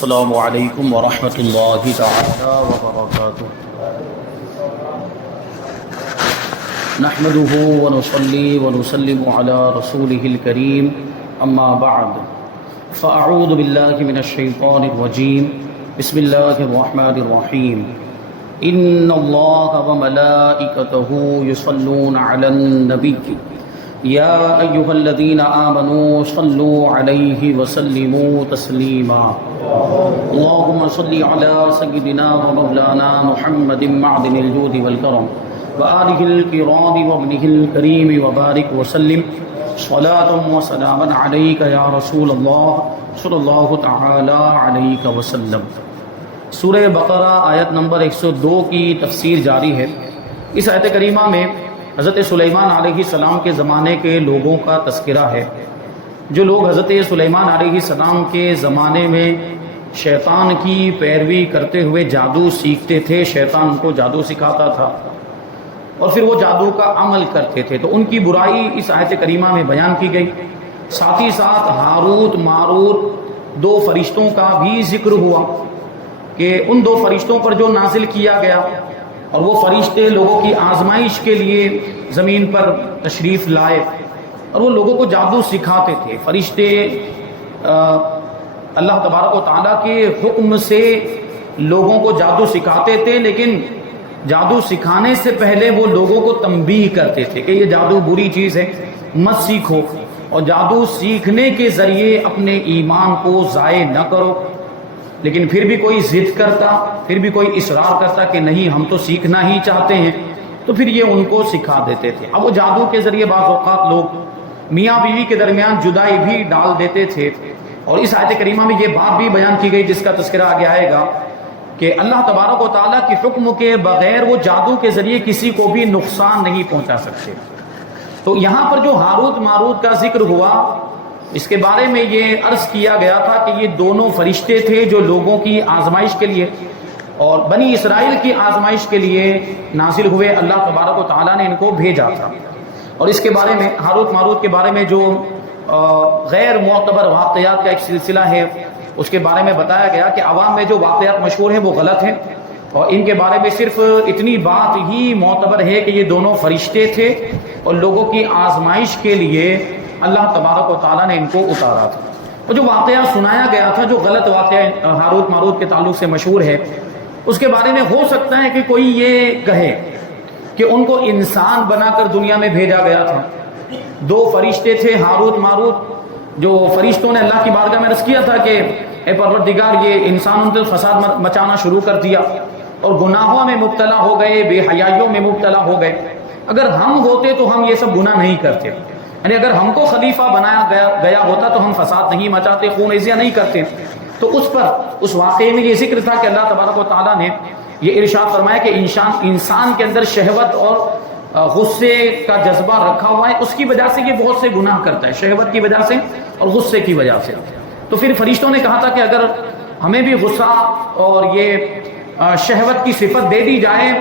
السلام علیکم ورحمۃ اللہ تعالی وبرکاتہ نحمده ونصلي ونسلم على رسوله الكريم اما بعد فاعوذ بالله من الشیطان الرجیم بسم اللہ الرحمن الرحیم ان اللہ وملائکته یصلون علی النبی یا ایها الذین آمنوا صلوا علیہ وسلموا تسلیما اللهم صل على سيدنا ومولانا محمد معدن الجود والكرم وآله الكرام وابنه الكريم وبارك وسلم صلاة وسلاما عليك يا رسول الله صلی اللہ تعالی علیہ وسلم۔ سورہ بقرہ آیت نمبر 102 کی تفسیر جاری ہے۔ اس آیت کریمہ میں حضرت سلیمان علیہ السلام کے زمانے کے لوگوں کا تذکرہ ہے، جو لوگ حضرت سلیمان علیہ السلام کے زمانے میں شیطان کی پیروی کرتے ہوئے جادو سیکھتے تھے، شیطان ان کو جادو سکھاتا تھا اور پھر وہ جادو کا عمل کرتے تھے، تو ان کی برائی اس آیت کریمہ میں بیان کی گئی۔ ساتھ ہی ساتھ ہاروت ماروت دو فرشتوں کا بھی ذکر ہوا کہ ان دو فرشتوں پر جو نازل کیا گیا، اور وہ فرشتے لوگوں کی آزمائش کے لیے زمین پر تشریف لائے اور وہ لوگوں کو جادو سکھاتے تھے۔ فرشتے اللہ تبارک و تعالیٰ کے حکم سے لوگوں کو جادو سکھاتے تھے، لیکن جادو سکھانے سے پہلے وہ لوگوں کو تنبیہ کرتے تھے کہ یہ جادو بری چیز ہے، مت سیکھو، اور جادو سیکھنے کے ذریعے اپنے ایمان کو ضائع نہ کرو۔ لیکن پھر بھی کوئی ضد کرتا، پھر بھی کوئی اصرار کرتا کہ نہیں ہم تو سیکھنا ہی چاہتے ہیں، تو پھر یہ ان کو سکھا دیتے تھے۔ اب وہ جادو کے ذریعے بعض اوقات لوگ میاں بیوی کے درمیان جدائی بھی ڈال دیتے تھے، اور اس آیت کریمہ میں یہ بات بھی بیان کی گئی جس کا تذکرہ آگے آئے گا کہ اللہ تبارک و تعالیٰ کے حکم کے بغیر وہ جادو کے ذریعے کسی کو بھی نقصان نہیں پہنچا سکتے۔ تو یہاں پر جو ہاروت ماروت کا ذکر ہوا، اس کے بارے میں یہ عرض کیا گیا تھا کہ یہ دونوں فرشتے تھے جو لوگوں کی آزمائش کے لیے اور بنی اسرائیل کی آزمائش کے لیے نازل ہوئے، اللہ تبارک و تعالیٰ نے ان کو بھیجا تھا۔ اور اس کے بارے میں ہاروت ماروت کے بارے میں جو غیر معتبر واقعات کا ایک سلسلہ ہے، اس کے بارے میں بتایا گیا کہ عوام میں جو واقعات مشہور ہیں وہ غلط ہیں، اور ان کے بارے میں صرف اتنی بات ہی معتبر ہے کہ یہ دونوں فرشتے تھے اور لوگوں کی آزمائش کے لیے اللہ تبارک و تعالیٰ نے ان کو اتارا تھا۔ اور جو واقعہ سنایا گیا تھا، جو غلط واقعہ ہاروت ماروت کے تعلق سے مشہور ہے، اس کے بارے میں ہو سکتا ہے کہ کوئی یہ کہے کہ ان کو انسان بنا کر دنیا میں بھیجا گیا تھا۔ دو فرشتے تھے ہاروت ماروت، جو فرشتوں نے اللہ کی بارگاہ میں عرض کیا تھا کہ اے پروردگار یہ انسانوں نے فساد مچانا شروع کر دیا اور گناہوں میں مبتلا ہو گئے، بے حیائیوں میں مبتلا ہو گئے، اگر ہم ہوتے تو ہم یہ سب گناہ نہیں کرتے، یعنی اگر ہم کو خلیفہ بنایا گیا ہوتا تو ہم فساد نہیں مچاتے، خون ریزیاں نہیں کرتے۔ تو اس واقعے میں یہ ذکر تھا کہ اللہ تبارک و تعالیٰ نے یہ ارشاد فرمایا کہ انسان کے اندر شہوت اور غصے کا جذبہ رکھا ہوا ہے، اس کی وجہ سے یہ بہت سے گناہ کرتا ہے، شہوت کی وجہ سے اور غصے کی وجہ سے۔ تو پھر فرشتوں نے کہا تھا کہ اگر ہمیں بھی غصہ اور یہ شہوت کی صفت دے دی جائے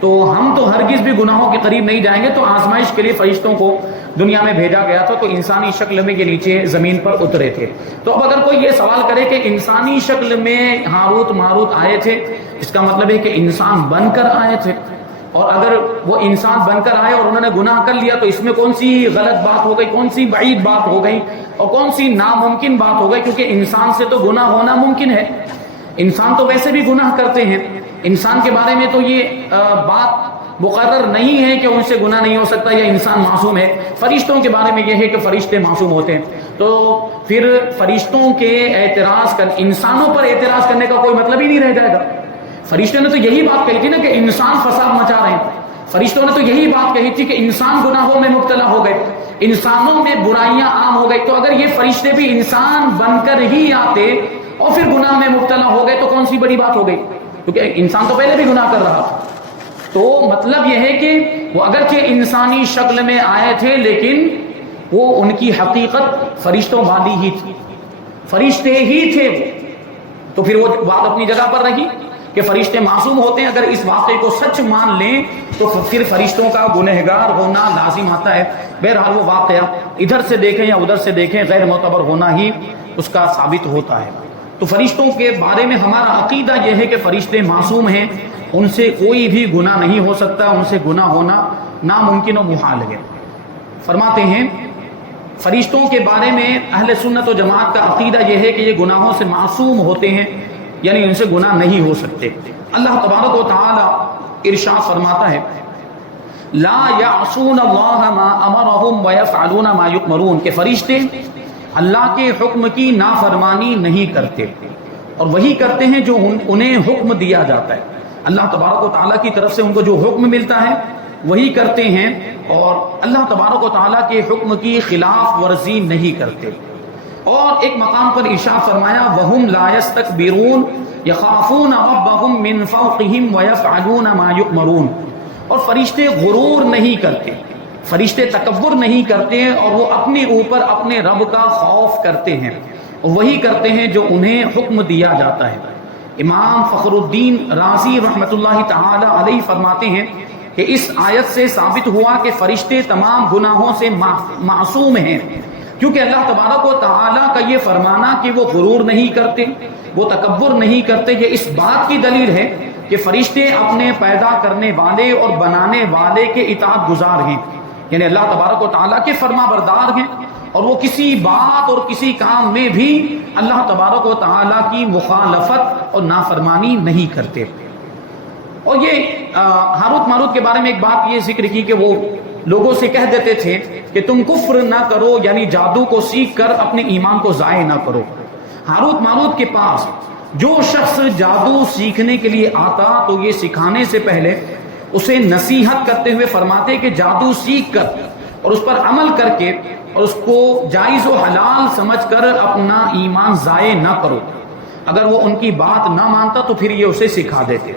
تو ہم تو ہرگز بھی گناہوں کے قریب نہیں جائیں گے، تو آزمائش کے لیے فرشتوں کو دنیا میں بھیجا گیا تھا، تو انسانی شکل میں یہ نیچے زمین پر اترے تھے۔ تو اب اگر کوئی یہ سوال کرے کہ انسانی شکل میں ہاروت ماروت آئے تھے، اس کا مطلب ہے کہ انسان بن کر آئے تھے، اور اگر وہ انسان بن کر آئے اور انہوں نے گناہ کر لیا تو اس میں کون سی غلط بات ہو گئی، کون سی بعید بات ہو گئی اور کون سی ناممکن بات ہو گئی، کیونکہ انسان سے تو گناہ ہونا ممکن ہے، انسان تو ویسے بھی گناہ کرتے ہیں، انسان کے بارے میں تو یہ بات مقرر نہیں ہے کہ ان سے گناہ نہیں ہو سکتا یا انسان معصوم ہے۔ فرشتوں کے بارے میں یہ ہے کہ فرشتے معصوم ہوتے ہیں، تو پھر فرشتوں کے انسانوں پر اعتراض کرنے کا کوئی مطلب ہی نہیں رہ جائے گا۔ فرشتوں نے تو یہی بات کہی تھی نا کہ انسان فساد مچا رہے ہیں، فرشتوں نے تو یہی بات کہی تھی کہ انسان گناہوں میں مبتلا ہو گئے، انسانوں میں برائیاں عام ہو گئی، تو اگر یہ فرشتے بھی انسان بن کر ہی آتے اور پھر گناہ میں مبتلا ہو گئے تو کون سی بڑی بات ہو گئی، کیونکہ انسان تو پہلے بھی گناہ کر رہا تھا۔ تو مطلب یہ ہے کہ وہ اگرچہ انسانی شکل میں آئے تھے لیکن وہ ان کی حقیقت فرشتوں والی ہی تھی، فرشتے ہی تھے وہ۔ تو پھر وہ بات اپنی جگہ پر رہی کہ فرشتے معصوم ہوتے ہیں، اگر اس واقعے کو سچ مان لیں تو پھر فرشتوں کا گنہگار ہونا لازم آتا ہے۔ بہرحال وہ واقعہ ادھر سے دیکھیں یا ادھر سے دیکھیں غیر معتبر ہونا ہی اس کا ثابت ہوتا ہے۔ تو فرشتوں کے بارے میں ہمارا عقیدہ یہ ہے کہ فرشتے معصوم ہیں، ان سے کوئی بھی گناہ نہیں ہو سکتا، ان سے گناہ ہونا ناممکن و محال ہے۔ فرماتے ہیں فرشتوں کے بارے میں اہل سنت و جماعت کا عقیدہ یہ ہے کہ یہ گناہوں سے معصوم ہوتے ہیں، یعنی ان سے گناہ نہیں ہو سکتے۔ اللہ تبارک و تعالی ارشاد فرماتا ہے لا یعصون اللہ ما امرهم ویفعلون ما یؤمرون، کہ فرشتے اللہ کے حکم کی نافرمانی نہیں کرتے اور وہی کرتے ہیں جو انہیں حکم دیا جاتا ہے۔ اللہ تبارک و تعالیٰ کی طرف سے ان کو جو حکم ملتا ہے وہی کرتے ہیں اور اللہ تبارک و تعالیٰ کے حکم کی خلاف ورزی نہیں کرتے۔ اور ایک مقام پر ارشاد فرمایا وَهُمْ لَا يَسْتَكْبِرُونَ يَخَافُونَ رَبَّهُمْ مِنْ فَوْقِهِمْ وَيَفْعَلُونَ مَا يُؤْمَرُونَ، اور فرشتے غرور نہیں کرتے، فرشتے تکبر نہیں کرتے اور وہ اپنے اوپر اپنے رب کا خوف کرتے ہیں، وہی کرتے ہیں جو انہیں حکم دیا جاتا ہے۔ امام فخر الدین رازی رحمۃ اللہ تعالی علیہ فرماتے ہیں کہ اس آیت سے ثابت ہوا کہ فرشتے تمام گناہوں سے معصوم ہیں، کیونکہ اللہ تبارک و تعالیٰ کا یہ فرمانا کہ وہ غرور نہیں کرتے، وہ تکبر نہیں کرتے، یہ اس بات کی دلیل ہے کہ فرشتے اپنے پیدا کرنے والے اور بنانے والے کے اطاعت گزار ہیں، یعنی اللہ تبارک و تعالیٰ کے فرما بردار ہیں، اور وہ کسی بات اور کسی کام میں بھی اللہ تبارک و تعالیٰ کی مخالفت اور نافرمانی نہیں کرتے۔ اور یہ ہاروت ماروت کے بارے میں ایک بات یہ ذکر کی کہ وہ لوگوں سے کہہ دیتے تھے کہ تم کفر نہ کرو، یعنی جادو کو سیکھ کر اپنے ایمان کو ضائع نہ کرو۔ ہاروت ماروت کے پاس جو شخص جادو سیکھنے کے لیے آتا تو یہ سکھانے سے پہلے اسے نصیحت کرتے ہوئے فرماتے کہ جادو سیکھ کر اور اس پر عمل کر کے اور اس کو جائز و حلال سمجھ کر اپنا ایمان ضائع نہ کرو۔ اگر وہ ان کی بات نہ مانتا تو پھر یہ اسے سکھا دیتے۔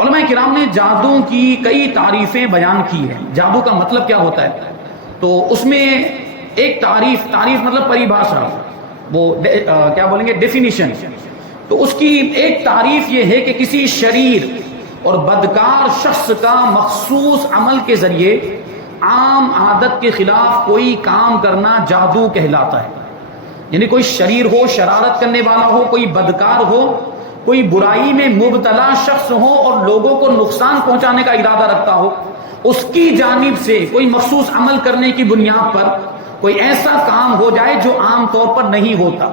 علماء کرام نے جادو کی کئی تعریفیں بیان کی ہیں۔ جادو کا مطلب کیا ہوتا ہے؟ تو اس میں ایک تعریف مطلب پریبھاشا، وہ کیا بولیں گے، ڈیفینیشن۔ تو اس کی ایک تعریف یہ ہے کہ کسی شریر اور بدکار شخص کا مخصوص عمل کے ذریعے عام عادت کے خلاف کوئی کام کرنا جادو کہلاتا ہے۔ یعنی کوئی شریر ہو، شرارت کرنے والا ہو، کوئی بدکار ہو، کوئی برائی میں مبتلا شخص ہو اور لوگوں کو نقصان پہنچانے کا ارادہ رکھتا ہو، اس کی جانب سے کوئی مخصوص عمل کرنے کی بنیاد پر کوئی ایسا کام ہو جائے جو عام طور پر نہیں ہوتا،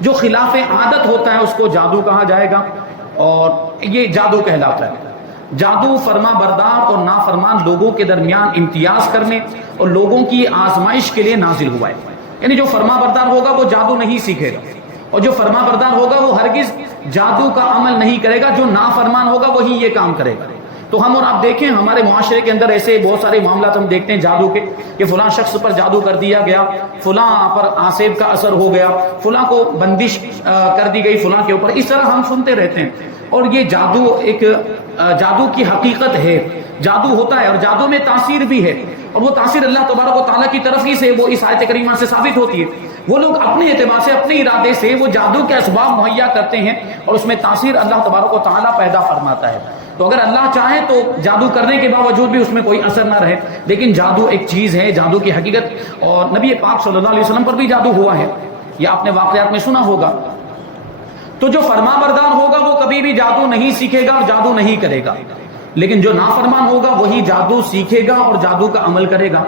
جو خلاف عادت ہوتا ہے، اس کو جادو کہا جائے گا اور یہ جادو کہلاتا ہے۔ جادو فرما بردار اور نافرمان لوگوں کے درمیان امتیاز کرنے اور لوگوں کی آزمائش کے لیے نازل ہوا ہے۔ یعنی جو فرما بردار ہوگا وہ جادو نہیں سیکھے گا، اور جو فرما بردار ہوگا وہ ہرگز جادو کا عمل نہیں کرے گا، جو نافرمان ہوگا وہی یہ کام کرے گا۔ تو ہم اور آپ دیکھیں ہمارے معاشرے کے اندر ایسے بہت سارے معاملات ہم دیکھتے ہیں جادو کے، کہ فلاں شخص پر جادو کر دیا گیا، فلاں پر آسیب کا اثر ہو گیا، فلاں کو بندش کر دی گئی فلاں کے اوپر، اس طرح ہم سنتے رہتے ہیں۔ اور یہ جادو ایک جادو کی حقیقت ہے، جادو ہوتا ہے اور جادو میں تاثیر بھی ہے، اور وہ تاثیر اللہ تبارک و تعالیٰ کی طرف ہی سے وہ اس آیت کریمہ سے ثابت ہوتی ہے۔ وہ لوگ اپنے اعتبار سے، اپنے ارادے سے وہ جادو کے اسباب مہیا کرتے ہیں اور اس میں تاثیر اللہ تبارک و تعالیٰ پیدا فرماتا ہے۔ تو اگر اللہ چاہے تو جادو کرنے کے باوجود بھی اس میں کوئی اثر نہ رہے، لیکن جادو ایک چیز ہے، جادو کی حقیقت، اور نبی پاک صلی اللہ علیہ وسلم پر بھی جادو ہوا ہے، یہ آپ نے واقعات میں سنا ہوگا۔ تو جو فرما بردار ہوگا وہ کبھی بھی جادو نہیں سیکھے گا اور جادو نہیں کرے گا، لیکن جو نافرمان ہوگا وہی جادو سیکھے گا اور جادو کا عمل کرے گا۔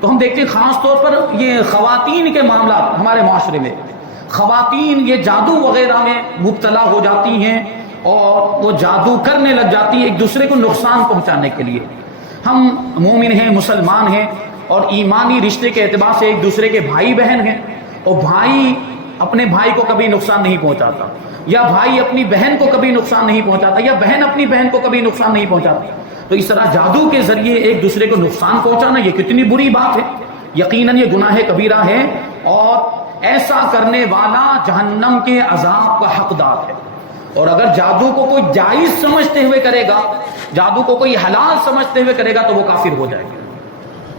تو ہم دیکھتے ہیں خاص طور پر یہ خواتین کے معاملات ہمارے معاشرے میں، خواتین یہ جادو وغیرہ میں مبتلا ہو جاتی ہیں اور وہ جادو کرنے لگ جاتی ہیں ایک دوسرے کو نقصان پہنچانے کے لیے۔ ہم مومن ہیں، مسلمان ہیں، اور ایمانی رشتے کے اعتبار سے ایک دوسرے کے بھائی بہن ہیں، اور بھائی اپنے بھائی کو کبھی نقصان نہیں پہنچاتا، یا بھائی اپنی بہن کو کبھی نقصان نہیں پہنچاتا، یا بہن اپنی بہن کو کبھی نقصان نہیں پہنچاتی۔ تو اس طرح جادو کے ذریعے ایک دوسرے کو نقصان پہنچانا یہ کتنی بری بات ہے، یقیناً یہ گناہ کبیرہ ہے، اور ایسا کرنے والا جہنم کے عذاب کا حقدار ہے۔ اور اگر جادو کو کوئی جائز سمجھتے ہوئے کرے گا، جادو کو کوئی حلال سمجھتے ہوئے کرے گا تو وہ کافر ہو جائے گا،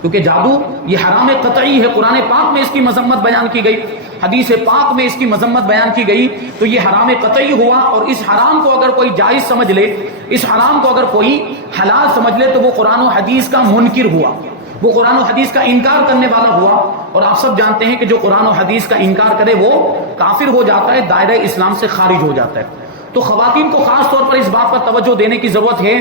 کیونکہ جادو یہ حرام قطعی ہے۔ قرآن پاک میں اس کی مذمت بیان کی گئی، حدیث پاک میں اس کی مذمت بیان کی گئی، تو یہ حرام قطعی ہوا، اور اس حرام کو اگر کوئی جائز سمجھ لے، اس حرام کو اگر کوئی حلال سمجھ لے تو وہ قرآن و حدیث کا منکر ہوا، وہ قرآن و حدیث کا انکار کرنے والا ہوا، اور آپ سب جانتے ہیں کہ جو قرآن و حدیث کا انکار کرے وہ کافر ہو جاتا ہے، دائرہ اسلام سے خارج ہو جاتا ہے۔ تو خواتین کو خاص طور پر اس بات پر توجہ دینے کی ضرورت ہے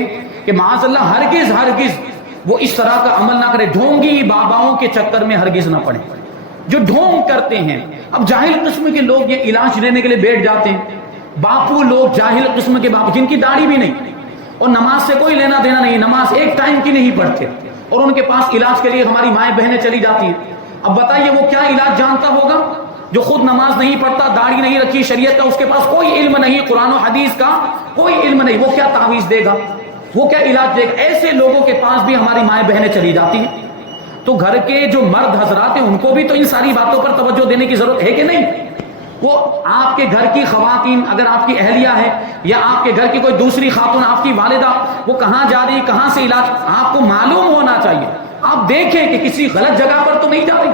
کہ معاذ اللہ ہرگز وہ اس طرح کا عمل نہ کرے، ڈھونگی باباؤں کے چکر میں ہرگز نہ پڑے جو ڈھونگ کرتے ہیں۔ اب جاہل قسم کے لوگ یہ علاج لینے کے لیے بیٹھ جاتے ہیں، باپو لوگ، جاہل قسم کے باپو جن کی داڑھی بھی نہیں اور نماز سے کوئی لینا دینا نہیں، نماز ایک ٹائم کی نہیں پڑھتے، اور ان کے پاس علاج کے لیے ہماری مائیں بہنیں چلی جاتی ہیں۔ اب بتائیے وہ کیا علاج جانتا ہوگا جو خود نماز نہیں پڑھتا، داڑھی نہیں رکھی، شریعت کا اس کے پاس کوئی علم نہیں، قرآن و حدیث کا کوئی علم نہیں، وہ کیا تعویذ دے گا، وہ کیا علاج دے گا؟ ایسے لوگوں کے پاس بھی ہماری مائیں بہنیں چلی جاتی ہیں۔ تو گھر کے جو مرد حضرات ہیں ان کو بھی تو ان ساری باتوں پر توجہ دینے کی ضرورت ہے کہ نہیں؟ وہ آپ کے گھر کی خواتین، اگر آپ کی اہلیہ ہے یا آپ کے گھر کی کوئی دوسری خاتون، آپ کی والدہ، وہ کہاں جا رہی، کہاں سے علاج، آپ کو معلوم ہونا چاہیے۔ آپ دیکھیں کہ کسی غلط جگہ پر تو نہیں جا رہی،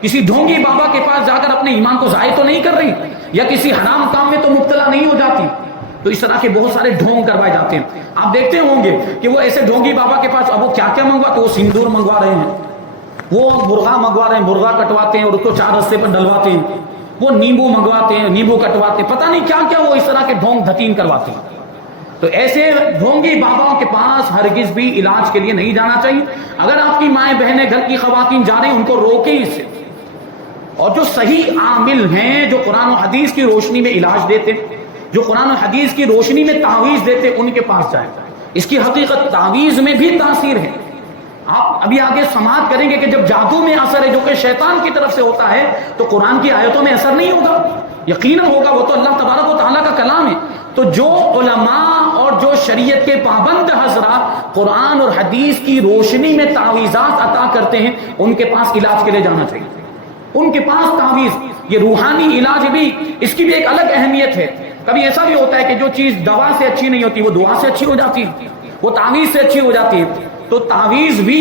کسی ڈھونگی بابا کے پاس جا کر اپنے ایمان کو ضائع تو نہیں کر رہی، یا کسی حرام کام میں تو مبتلا نہیں ہو جاتی۔ تو اس طرح کے بہت سارے ڈھونگ کروائے جاتے ہیں۔ آپ دیکھتے ہوں گے کہ وہ ایسے ڈھونگی بابا کے پاس اب وہ کیا کیا منگواتے، وہ سندور منگوا رہے ہیں، وہ مرغا منگوا رہے ہیں، مرغا کٹواتے ہیں اور اس کو 4 رستے پر ڈلواتے ہیں، وہ نیمبو منگواتے ہیں، نیمبو کٹواتے ہیں، پتہ نہیں کیا کیا وہ اس طرح کے ڈھونگ دھتین کرواتے ہیں۔ تو ایسے ڈھونگی باباؤں کے پاس ہرگز بھی علاج کے لیے نہیں جانا چاہیے۔ اگر آپ کی مائیں بہنیں، گھر کی خواتین جا رہی ہیں، ان کو روکیں اس سے، اور جو صحیح عامل ہیں، جو قرآن و حدیث کی روشنی میں علاج دیتے، جو قرآن و حدیث کی روشنی میں تعویذ دیتے، ان کے پاس جائیں۔ اس کی حقیقت تعویذ میں بھی تاثیر ہے۔ آپ ابھی آگے سماعت کریں گے کہ جب جادو میں اثر ہے جو کہ شیطان کی طرف سے ہوتا ہے تو قرآن کی آیتوں میں اثر نہیں ہوگا، یقیناً ہوگا، وہ تو اللہ تبارک و تعالیٰ کا کلام ہے۔ تو جو علماء اور جو شریعت کے پابند حضرات قرآن اور حدیث کی روشنی میں تعویذات عطا کرتے ہیں، ان کے پاس علاج کے لیے جانا چاہیے۔ ان کے پاس تعویذ، یہ روحانی علاج بھی، اس کی بھی ایک الگ اہمیت ہے۔ کبھی ایسا بھی ہوتا ہے کہ جو چیز دوا سے اچھی نہیں ہوتی وہ دعا سے اچھی ہو جاتی ہے، وہ تعویذ سے اچھی ہو جاتی ہے۔ تو تعویذ بھی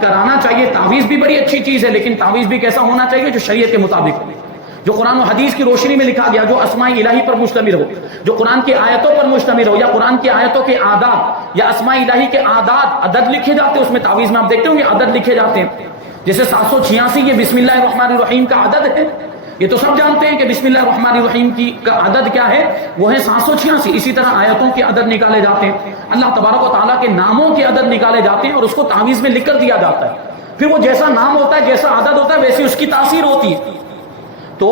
کرانا چاہیے، تعویذ بھی بڑی اچھی چیز ہے، لیکن تعویذ بھی کیسا ہونا چاہیے؟ جو شریعت کے مطابق ہو، جو قرآن و حدیث کی روشنی میں لکھا گیا، جو اسماء الہی پر مشتمل ہو، جو قرآن کی آیتوں پر مشتمل ہو، یا قرآن کی آیتوں کے اعداد یا اسماء الہی کے عدد لکھے جاتے ہیں، اس میں تعویذ میں آپ دیکھتے ہوں گے عدد لکھے جاتے ہیں، جیسے 786 یہ بسم اللہ الرحمن الرحیم کا عدد ہے۔ یہ تو سب جانتے ہیں کہ بسم اللہ الرحمن الرحیم کی کا عدد کیا ہے، وہ ہے 786۔ اسی طرح آیتوں کے عدد نکالے جاتے ہیں، اللہ تبارک و تعالیٰ کے ناموں کے عدد نکالے جاتے ہیں، اور اس کو تعویذ میں لکھ کر دیا جاتا ہے۔ پھر وہ جیسا نام ہوتا ہے، جیسا عدد ہوتا ہے، ویسی اس کی تاثیر ہوتی ہے۔ تو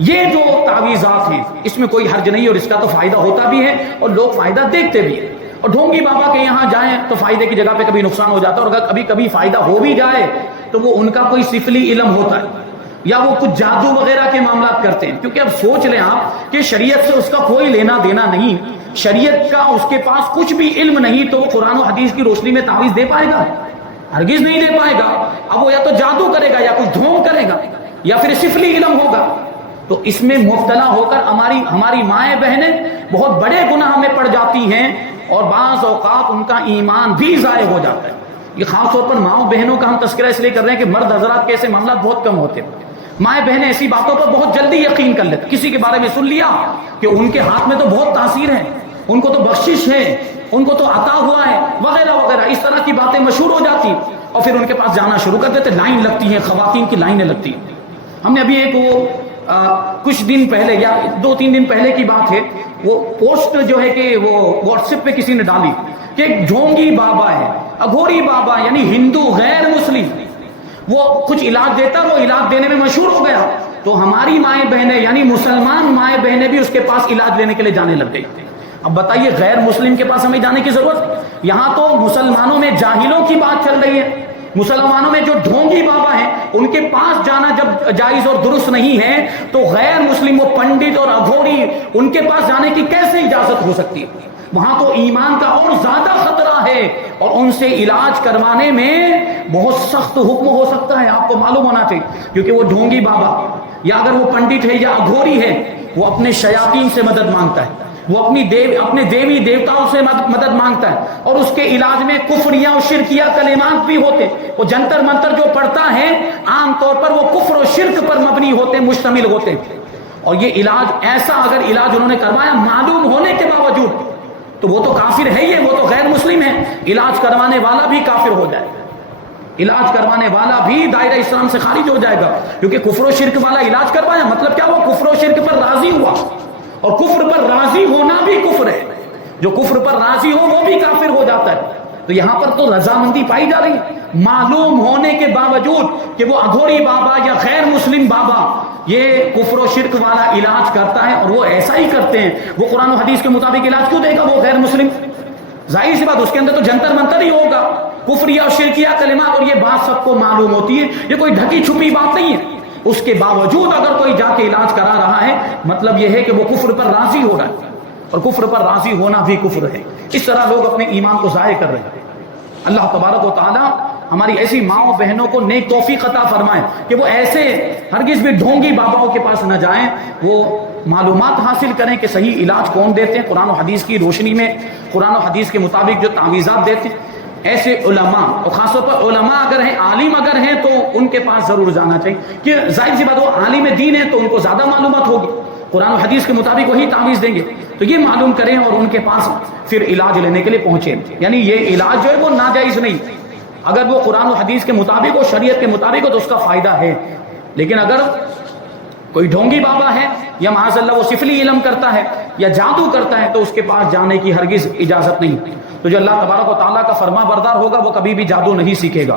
یہ جو تعویذات ہیں اس میں کوئی حرج نہیں، اور اس کا تو فائدہ ہوتا بھی ہے اور لوگ فائدہ دیکھتے بھی ہیں۔ اور ڈھونگی بابا کے یہاں جائیں تو فائدے کی جگہ پہ کبھی نقصان ہو جاتا ہے، اور اگر کبھی کبھی فائدہ ہو بھی جائے تو وہ ان کا کوئی سفلی علم ہوتا ہے، یا وہ کچھ جادو وغیرہ کے معاملات کرتے ہیں۔ کیونکہ اب سوچ لیں آپ کہ شریعت سے اس کا کوئی لینا دینا نہیں، شریعت کا اس کے پاس کچھ بھی علم نہیں، تو وہ قرآن و حدیث کی روشنی میں تعویذ دے پائے گا؟ ہرگز نہیں دے پائے گا۔ اب وہ یا تو جادو کرے گا، یا کچھ ڈھونگ کرے گا، یا پھر سفلی علم ہوگا۔ تو اس میں مبتلا ہو کر ہماری مائیں بہنیں بہت بڑے گناہ میں پڑ جاتی ہیں، اور بعض اوقات ان کا ایمان بھی ضائع ہو جاتا ہے۔ یہ خاص طور پر ماؤں بہنوں کا ہم تذکرہ اس لیے کر رہے ہیں کہ مرد حضرات کے ایسے معاملات بہت کم ہوتے ہیں۔ مائیں بہنیں ایسی باتوں پر بہت جلدی یقین کر لیتے، کسی کے بارے میں سن لیا کہ ان کے ہاتھ میں تو بہت تاثیر ہے، ان کو تو بخشش ہے، ان کو تو عطا ہوا ہے، وغیرہ وغیرہ، اس طرح کی باتیں مشہور ہو جاتی، اور پھر ان کے پاس جانا شروع کر دیتے۔ لائن لگتی ہیں، خواتین کی لائنیں لگتی ہیں۔ ہم نے ابھی ایک کچھ دن پہلے یا 2-3 دن پہلے کی بات ہے، وہ پوسٹ جو ہے کہ وہ واٹس ایپ پہ کسی نے ڈالی کہ ایک ڈھونگی بابا ہے، اگھوری بابا، یعنی ہندو غیر مسلم، وہ کچھ علاج دیتا، وہ علاج دینے میں مشہور ہو گیا، تو ہماری مائیں بہنیں یعنی مسلمان مائیں بہنیں بھی اس کے پاس علاج لینے کے لیے جانے لگ گئی۔ اب بتائیے غیر مسلم کے پاس ہمیں جانے کی ضرورت؟ یہاں تو مسلمانوں میں جاہلوں کی بات چل رہی ہے، مسلمانوں میں جو ڈھونگی بابا ہیں ان کے پاس جانا جب جائز اور درست نہیں ہے، تو غیر مسلم، وہ پنڈت اور اگھوری، ان کے پاس جانے کی کیسے اجازت ہو سکتی ہے؟ وہاں تو ایمان کا اور زیادہ خطرہ ہے، اور ان سے علاج کروانے میں بہت سخت حکم ہو سکتا ہے، آپ کو معلوم ہونا چاہیے۔ کیونکہ وہ ڈھونگی بابا یا اگر وہ پنڈت ہے یا اگھوری ہے، وہ اپنے شیاطین سے مدد مانگتا ہے، وہ اپنے دیوی دیوتاؤں سے مدد مانگتا ہے، اور اس کے علاج میں کفریہ اور شرکیہ کلمات بھی ہوتے۔ وہ جنتر منتر جو پڑھتا ہے عام طور پر وہ کفر و شرک پر مبنی ہوتے، مشتمل ہوتے، اور یہ علاج ایسا اگر علاج انہوں نے کروایا معلوم ہونے کے باوجود، تو وہ تو کافر ہے، وہ تو غیر مسلم ہے، علاج کروانے والا بھی کافر ہو جائے۔ علاج کروانے والا بھی دائرہ اسلام سے خارج ہو جائے گا، کیونکہ کفر و شرک والا علاج کروایا مطلب کیا؟ وہ کفر و شرک پر راضی ہوا، اور کفر پر راضی ہونا بھی کفر ہے، جو کفر پر راضی ہو وہ بھی کافر ہو جاتا ہے۔ تو یہاں پر تو رضامندی پائی جا رہی ہے، معلوم ہونے کے باوجود کہ وہ اگھوری بابا یا غیر مسلم بابا یہ کفر و شرک والا علاج کرتا ہے، اور وہ ایسا ہی کرتے ہیں، وہ قرآن و حدیث کے مطابق علاج کیوں دے گا وہ غیر مسلم؟ ظاہر سی بات، اس کے اندر تو جنتر منتر ہی ہوگا، کفریہ اور شرکیہ کلمات، اور یہ بات سب کو معلوم ہوتی ہے، یہ کوئی ڈھکی چھپی بات نہیں ہے۔ اس کے باوجود اگر کوئی جا کے علاج کرا رہا ہے مطلب یہ ہے کہ وہ کفر پر راضی ہو رہا ہے، اور کفر پر راضی ہونا بھی کفر ہے۔ اس طرح لوگ اپنے ایمان کو ضائع کر رہے ہیں۔ اللہ تبارک و تعالی ہماری ایسی ماؤں بہنوں کو نیک توفیق عطا فرمائے کہ وہ ایسے ہرگز بھی ڈھونگی باباؤں کے پاس نہ جائیں، وہ معلومات حاصل کریں کہ صحیح علاج کون دیتے ہیں، قرآن و حدیث کی روشنی میں، قرآن و حدیث کے مطابق جو تعویذات دیتے ہیں۔ ایسے علماء، اور خاص طور پر علماء اگر ہیں، عالم اگر ہیں، تو ان کے پاس ضرور جانا چاہیے، کہ ظاہر سی بات وہ عالم دین ہے تو ان کو زیادہ معلومات ہوگی، قرآن و حدیث کے مطابق وہی تعویذ دیں گے، تو یہ معلوم کریں اور ان کے پاس پھر علاج لینے کے لیے پہنچے۔ یعنی یہ علاج جو ہے وہ ناجائز نہیں، اگر وہ قرآن و حدیث کے مطابق ہو، شریعت کے مطابق ہو تو اس کا فائدہ ہے، لیکن اگر کوئی ڈھونگی بابا ہے یا معاذ اللہ وہ سفلی علم کرتا ہے یا جادو کرتا ہے تو اس کے پاس جانے کی ہرگز اجازت نہیں۔ تو جو اللہ تبارک و تعالیٰ کا فرما بردار ہوگا وہ کبھی بھی جادو نہیں سیکھے گا۔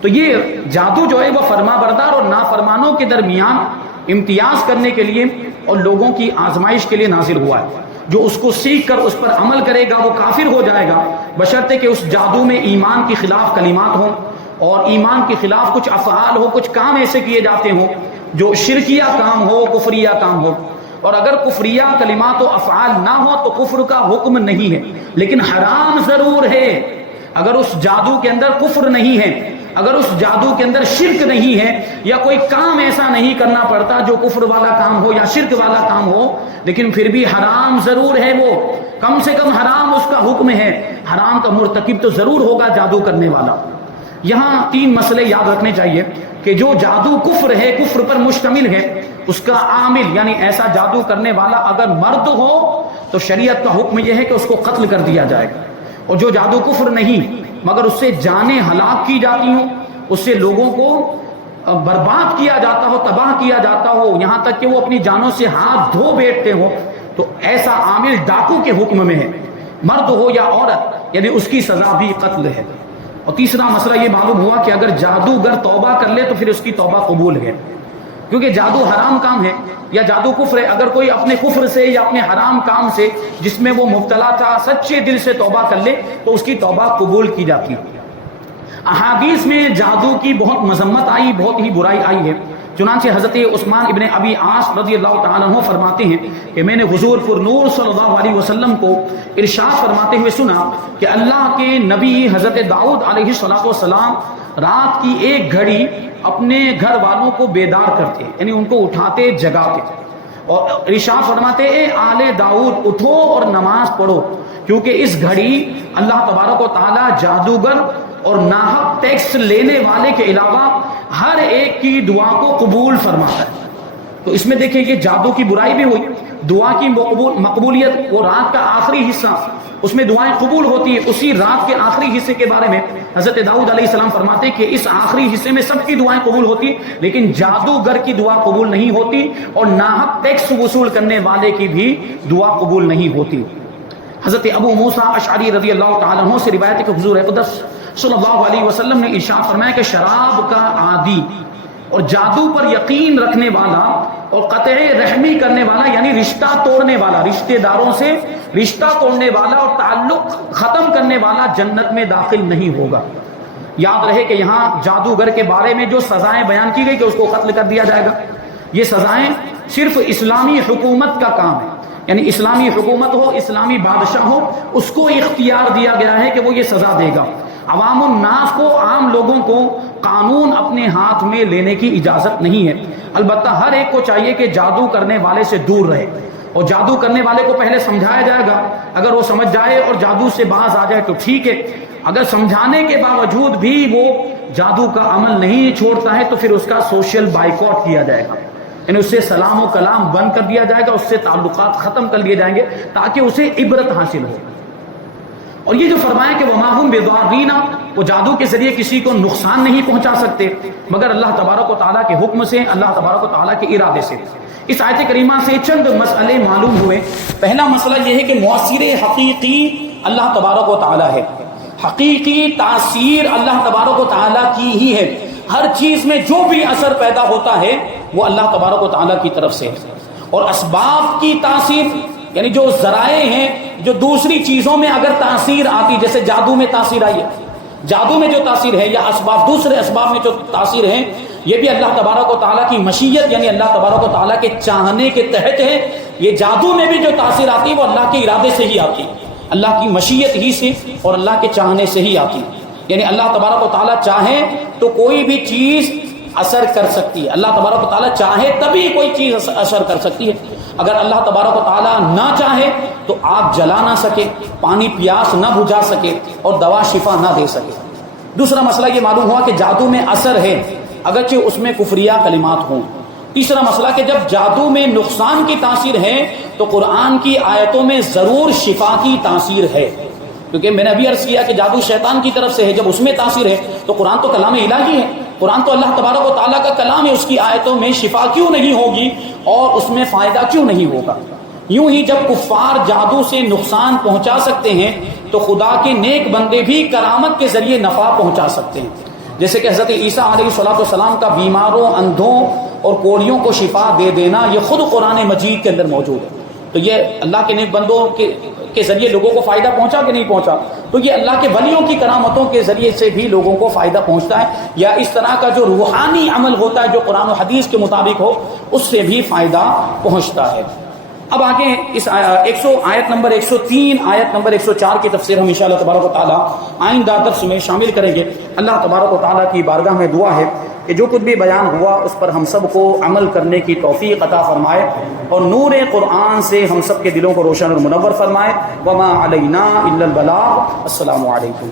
تو یہ جادو جو ہے وہ فرما بردار اور نافرمانوں کے درمیان امتیاز کرنے کے لیے اور لوگوں کی آزمائش کے لیے نازل ہوا ہے۔ جو اس کو سیکھ کر اس پر عمل کرے گا وہ کافر ہو جائے گا، بشرطے کہ اس جادو میں ایمان کے خلاف کلمات ہوں، اور ایمان کے خلاف کچھ افعال ہو، کچھ کام ایسے کیے جاتے ہوں جو شرکیہ کام ہو، کفریہ کام ہو۔ اور اگر کفریہ کلمات و افعال نہ ہو تو کفر کا حکم نہیں ہے، لیکن حرام ضرور ہے۔ اگر اس جادو کے اندر کفر نہیں ہے، اگر اس جادو کے اندر شرک نہیں ہے، یا کوئی کام ایسا نہیں کرنا پڑتا جو کفر والا کام ہو یا شرک والا کام ہو، لیکن پھر بھی حرام ضرور ہے، وہ کم سے کم حرام اس کا حکم ہے، حرام کا مرتکب تو ضرور ہوگا جادو کرنے والا۔ یہاں تین مسئلے یاد رکھنے چاہیے کہ جو جادو کفر ہے، کفر پر مشتمل ہے، اس کا عامل یعنی ایسا جادو کرنے والا اگر مرد ہو تو شریعت کا حکم یہ ہے کہ اس کو قتل کر دیا جائے گا، اور جو جادو کفر نہیں مگر اس سے جانیں ہلاک کی جاتی ہوں، اس سے لوگوں کو برباد کیا جاتا ہو، تباہ کیا جاتا ہو، یہاں تک کہ وہ اپنی جانوں سے ہاتھ دھو بیٹھتے ہو، تو ایسا عامل ڈاکو کے حکم میں ہے، مرد ہو یا عورت، یعنی اس کی سزا بھی قتل ہے۔ اور تیسرا مسئلہ یہ معلوم ہوا کہ اگر جادوگر توبہ کر لے تو پھر اس کی توبہ قبول ہے، کیونکہ جادو حرام کام ہے یا جادو کفر ہے۔ اگر کوئی اپنے کفر سے یا اپنے حرام کام سے جس میں وہ مبتلا تھا سچے دل سے توبہ کر لے تو اس کی توبہ قبول کی جاتی ہے۔ احادیث میں جادو کی بہت مذمت آئی، بہت ہی برائی آئی ہے، چنانچہ حضرت عثمان ابن ابی عاص رضی اللہ تعالیٰ عنہ فرماتے ہیں کہ میں نے حضور پر نور صلی اللہ علیہ وسلم کو ارشاد فرماتے ہوئے سنا کہ اللہ کے نبی حضرت داؤد علیہ السلام رات کی ایک گھڑی اپنے گھر والوں کو بیدار کرتے، یعنی ان کو اٹھاتے جگاتے، اور ارشاد فرماتے اے آل داؤد اٹھو اور نماز پڑھو، کیونکہ اس گھڑی اللہ تبارک و تعالیٰ جادوگر اور ناحق ٹیکس لینے والے کے علاوہ ہر ایک کی دعا کو قبول فرماتا ہے۔ تو اس میں دیکھیں کہ جادو کی برائی بھی ہوئی، دعا کی مقبولیت، وہ رات کا آخری حصہ اس میں دعائیں قبول ہوتی ہیں، اسی رات کے آخری حصے کے بارے میں حضرت داؤد علیہ السلام فرماتے ہیں کہ اس آخری حصے میں سب کی دعائیں قبول ہوتی، لیکن جادوگر کی دعا قبول نہیں ہوتی، اور ناحق ٹیکس وصول کرنے والے کی بھی دعا قبول نہیں ہوتی۔ حضرت ابو موسیٰ اشعری رضی اللہ تعالیٰ عنہ سے روایت ہے کہ حضور اقدس صلی اللہ علیہ وسلم نے ارشاد فرمایا کہ شراب کا عادی اور جادو پر یقین رکھنے والا اور قطع رحمی کرنے والا یعنی رشتہ توڑنے والا، رشتہ داروں سے رشتہ توڑنے والا اور تعلق ختم کرنے والا جنت میں داخل نہیں ہوگا۔ یاد رہے کہ یہاں جادوگر کے بارے میں جو سزائیں بیان کی گئی کہ اس کو قتل کر دیا جائے گا، یہ سزائیں صرف اسلامی حکومت کا کام ہے، یعنی اسلامی حکومت ہو، اسلامی بادشاہ ہو، اس کو اختیار دیا گیا ہے کہ وہ یہ سزا دے گا۔ عوام الناس کو، عام لوگوں کو قانون اپنے ہاتھ میں لینے کی اجازت نہیں ہے۔ البتہ ہر ایک کو چاہیے کہ جادو کرنے والے سے دور رہے، اور جادو کرنے والے کو پہلے سمجھایا جائے گا، اگر وہ سمجھ جائے اور جادو سے باز آ جائے تو ٹھیک ہے، اگر سمجھانے کے باوجود بھی وہ جادو کا عمل نہیں چھوڑتا ہے تو پھر اس کا سوشل بائیکاٹ کیا جائے گا، یعنی اس سے سلام و کلام بند کر دیا جائے گا، اس سے تعلقات ختم کر لیے جائیں گے تاکہ اسے عبرت حاصل ہو۔ اور یہ جو فرمایا کہ وَمَا هُمْ بِضَارِّينَ وہ جادو کے ذریعے کسی کو نقصان نہیں پہنچا سکتے مگر اللہ تبارک و تعالیٰ کے حکم سے، اللہ تبارک و تعالیٰ کے ارادے سے۔ اس آیت کریمہ سے چند مسئلے معلوم ہوئے۔ پہلا مسئلہ یہ ہے کہ مؤثر حقیقی اللہ تبارک و تعالیٰ ہے، حقیقی تاثیر اللہ تبارک و تعالیٰ کی ہی ہے۔ ہر چیز میں جو بھی اثر پیدا ہوتا ہے وہ اللہ تبارک و تعالیٰ کی طرف سے ہے، اور اسباب کی تاثیر یعنی جو ذرائع ہیں، جو دوسری چیزوں میں اگر تاثیر آتی، جیسے جادو میں تاثیر آئی ہے، جادو میں جو تاثیر ہے یا اسباب دوسرے اسباب میں جو تاثیر ہے، یہ بھی اللہ تبارک و تعالیٰ کی مشیت یعنی اللہ تبارک و تعالیٰ کے چاہنے کے تحت ہے۔ یہ جادو میں بھی جو تاثیر آتی ہے وہ اللہ کے ارادے سے ہی آتی ہے، اللہ کی مشیت ہی سے اور اللہ کے چاہنے سے ہی آتی ہے۔ یعنی اللہ تبارک و تعالیٰ چاہے تو کوئی بھی چیز اثر کر سکتی ہے، اللہ تبارک و تعالیٰ چاہے تبھی کوئی چیز اثر کر سکتی ہے۔ اگر اللہ تبارک و تعالیٰ نہ چاہے تو آگ جلا نہ سکے، پانی پیاس نہ بجھا سکے اور دوا شفا نہ دے سکے۔ دوسرا مسئلہ یہ معلوم ہوا کہ جادو میں اثر ہے اگرچہ اس میں کفریہ کلمات ہوں۔ تیسرا مسئلہ کہ جب جادو میں نقصان کی تاثیر ہے تو قرآن کی آیتوں میں ضرور شفا کی تاثیر ہے، کیونکہ میں نے ابھی عرض کیا کہ جادو شیطان کی طرف سے ہے، جب اس میں تاثیر ہے تو قرآن تو کلام الہی ہے، قرآن تو اللہ تبارک و تعالیٰ کا کلام ہے، اس کی آیتوں میں شفا کیوں نہیں ہوگی اور اس میں فائدہ کیوں نہیں ہوگا؟ یوں ہی جب کفار جادو سے نقصان پہنچا سکتے ہیں تو خدا کے نیک بندے بھی کرامت کے ذریعے نفع پہنچا سکتے ہیں، جیسے کہ حضرت عیسیٰ علیہ السلام کا بیماروں، اندھوں اور کوڑیوں کو شفا دے دینا یہ خود قرآن مجید کے اندر موجود ہے۔ تو یہ اللہ کے نیک بندوں کے ذریعے لوگوں کو فائدہ پہنچا کہ نہیں پہنچا؟ تو یہ اللہ کے ولیوں کی کرامتوں کے ذریعے سے بھی لوگوں کو فائدہ پہنچتا ہے، یا اس طرح کا جو روحانی عمل ہوتا ہے جو قرآن و حدیث کے مطابق ہو اس سے بھی فائدہ پہنچتا ہے۔ اب آگے اس آیت نمبر 103 آیت نمبر 104 کی تفسیر ہم انشاءاللہ تبارک و تعالیٰ آئندہ درس میں شامل کریں گے۔ اللہ تبارک و تعالیٰ کی بارگاہ میں دعا ہے کہ جو کچھ بھی بیان ہوا اس پر ہم سب کو عمل کرنے کی توفیق عطا فرمائے اور نور قرآن سے ہم سب کے دلوں کو روشن اور منور فرمائے۔ وما علینا الا البلاغ۔ السلام علیکم۔